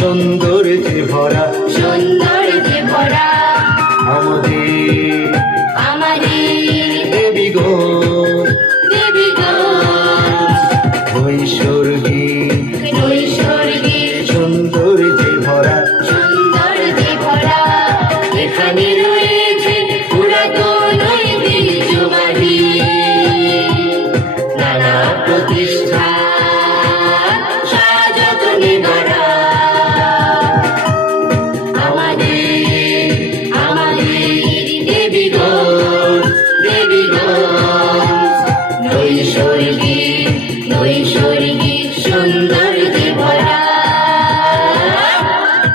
সৌন্দর্যে ভরা। সৌন্দর্যে ভরা। আমাদের আমাদের দেবী গো। দেবী গো। ঐশ্বর্গী ঐশ্বর্গী সৌন্দর্যে ভরা। সৌন্দর্যে ভরা। এখানে প্রতিষ্ঠান সযত্নে গড়া আমাদের আমাদের দেবীগণ দেবীগণ নৈশৈলী নৈশৈলী